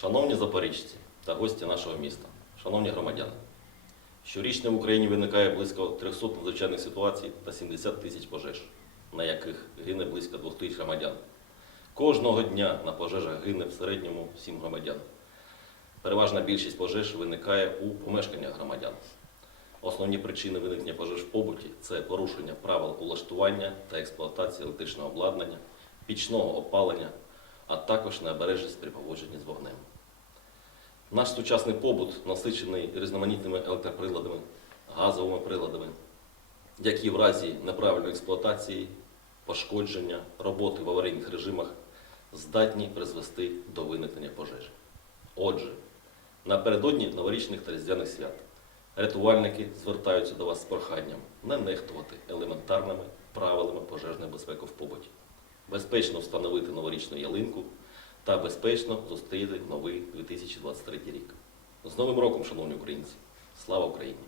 Шановні запоріжці та гості нашого міста, шановні громадяни, щорічно в Україні виникає близько 300 надзвичайних ситуацій та 70 тисяч пожеж, на яких гине близько 2 тисяч громадян. Кожного дня на пожежах гине в середньому 7 громадян. Переважна більшість пожеж виникає у помешканнях громадян. Основні причини виникнення пожеж в побуті це порушення правил улаштування та експлуатації електричного обладнання, пічного опалення, а також необережність при поводженні з вогнем. Наш сучасний побут насичений різноманітними електроприладами, газовими приладами, які в разі неправильної експлуатації, пошкодження, роботи в аварійних режимах здатні призвести до виникнення пожежі. Отже, напередодні новорічних та різдвяних свят рятувальники звертаються до вас з проханням не нехтувати елементарними правилами пожежної безпеки в побуті, безпечно встановити новорічну ялинку та безпечно зустріти новий 2023 рік. З Новим роком, шановні українці! Слава Україні!